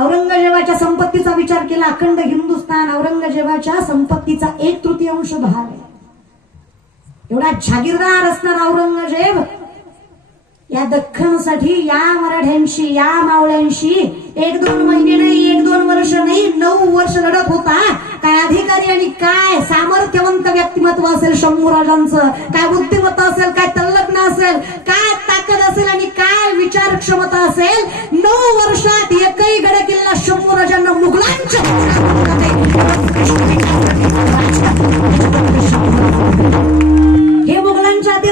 औरंगजेबाच्या संपत्तीचा विचार केला अखंड हिंदुस्थान औरंगजेबाच्या संपत्तीचा एक तृतीयांश भाग आहे. एवढा जागीरदार असणारा औरंगजेब या दख्खनसाठी या मराठ्यांशी या मावळ्यांशी एक दोन महिने नाही एक दोन वर्ष नाही नऊ वर्ष लढत होता. काय अधिकारी आणि काय सामर्थ्यवंत व्यक्तिमत्व असेल शंभूराजांचं? काय बुद्धिमत्ता असेल काय तल्लग्न असेल काय ताकद असेल आणि काय विचार क्षमता असेल? नऊ वर्षात एक हे मुघलांच्या हाती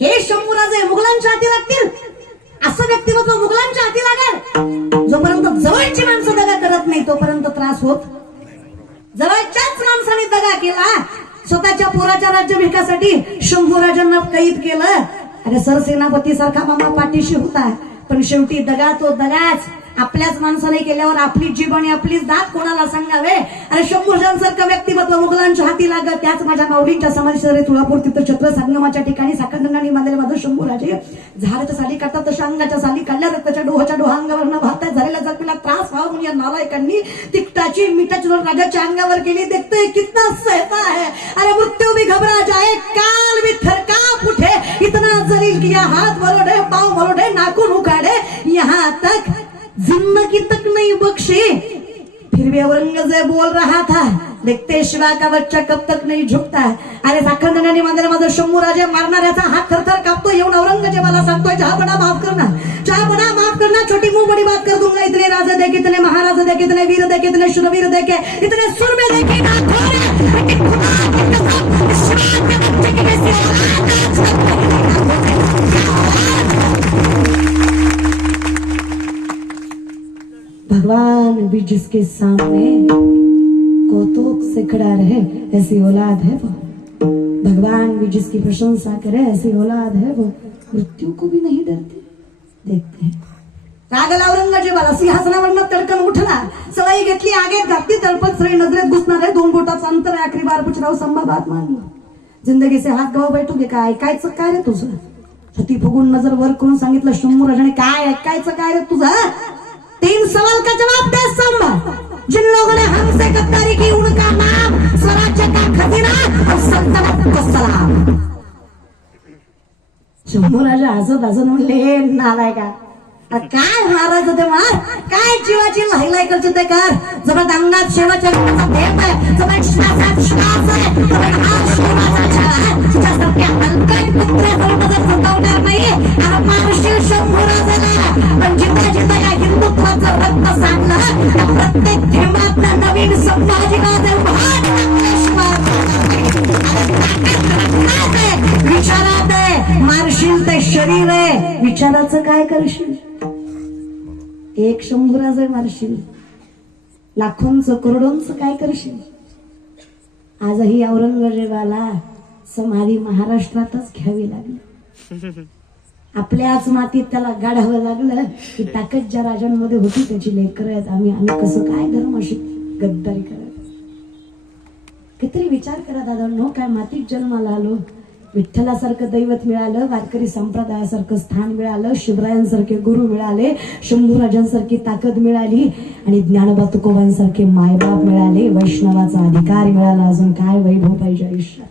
हे शंभूराजे मुघलांच्या हाती लागतील. असं व्यक्तिमत्व मुघलांच्या हाती जोपर्यंत जवळची माणसं दगा करत नाही तोपर्यंत त्रास होत. जवळच्याच माणसाने दगा केला स्वतःच्या पोराच्या राज्याभिषेकासाठी शंभूराजांना कैद केलं. अरे सरसेनापती सारखा मामा पाठीशी होता पण शेवटी दगा तो दगाच. आपल्याच माणसाने केल्यावर आपलीच जीभ आणि आपलीच दात कोणाला सांगावे? अरे शंभूषांसारखं व्यक्तिमत्व मुघलांच्या हाती लागत त्याच माझ्या माऊलींच्या समाधी तुळापूर तिथं छत्र संगमाच्या ठिकाणी साखरगंगाने बांधलेले माझं शंभूराजे. झाडाच्या साली काढतात तशा अंगाच्या साली काढल्या रक्ताच्या डोहाच्या डोहा अंगावर भातात झालेल्या जखमीला त्रास व्हावा म्हणून या नालायकांनी तिकटाची मिठाची राजाच्या अंगावर केली. देखते कितना सहता है अरे मृत्यू भी घबरा जाए काल भी थरकाप उठे. इतना जलील किया हाथ मरोड़े पाव मरोड़े नाखून उखाड़े. यहाँ तक जिंदगी तक नहीं बख्शे फिर भी औरंगजेब बोल रहा था देखते शिवा का बच्चा कब तक नहीं झुकता अरे साखरगंगाने माझ्या माझा शंभू राजे मारणाऱ्याचा हात थरथर कापतो येऊन औरंगजेबाला सांगतोय चहापणा माफ करना चहापणा माफ करना छोटी मुंह बड़ी बात कर दूंगा इतने राजा देखे इतने महाराजा देखे इतने वीर देखे इतने शुरवीर देखे इतने सुरमे देखे ना थोड़े भगवान भी जिसके सामने कौतुक से खड़ा रहे ऐसी औलाद है वो। भगवान भी जिसकी प्रशंसा करे ऐसी औलाद है वो। मृत्यु को भी नहीं डरते। देखते हैं। रागला औरंगजेबाला सिंहासनावरनं तडकन उठला. सवयी घेतली आगेत घातली तळपत सगळी नजरेत घुसणार आहे दोन बोटाचं अंतर आहे आखरी बार पुचराव संभाबात मानलं जिंदगी से हात गवा बैठू घे काय ऐकायचं काय रे तुझं? छती फुगून नजर वर करून सांगितलं शंभू राजाने काय ऐकायचं काय रे तुझं? तीन सवाल का जवाब दे संभव जिन लोगों ने हमसे गद्दारी की उनका नाम स्वराज्य का खजीना और सल्तनत को सलाम. शंभू राजा हसत हसत म्हणले नालाय का काय मारायचं ते मार? काय जीवाची लाहिलाय करतो ते कर? जबर अंगात शेवटच्या रक्ताचा आहे जबर श्वासात श्वास आहे रत्न रक्त त्या प्रत्येक थेंबात नवीन संभाजीराजे विचारात आहे मारशील ते शरीर आहे विचाराचं काय करशील एक शंभराज मारशील लाखोंच करोडोंच काय करशील? आजही औरंगजेबाला समाधी महाराष्ट्रातच घ्यावी लागली. आपल्याच मातीत त्याला गाढावं लागलं की ताकद ज्या राजांमध्ये होती त्याची लेकर आम्ही आम्ही कसं काय धर्म अशी गद्दारी करत. कितीतरी विचार करा दादा काय मातीत जन्माला आलो विठ्ठलासारखं दैवत मिळालं वारकरी संप्रदायासारखं स्थान मिळालं शिवरायांसारखे गुरु मिळाले शंभूराजांसारखी ताकद मिळाली आणि ज्ञानबा तुकोबांसारखे मायबाप मिळाले वैष्णवाचा अधिकार मिळाला. अजून काय वैभव पाहिजे आयुष्यात?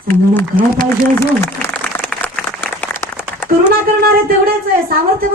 सांगा ना काय पाहिजे अजून? करुणा करणारे तेवढेच आहे सामर्थ्य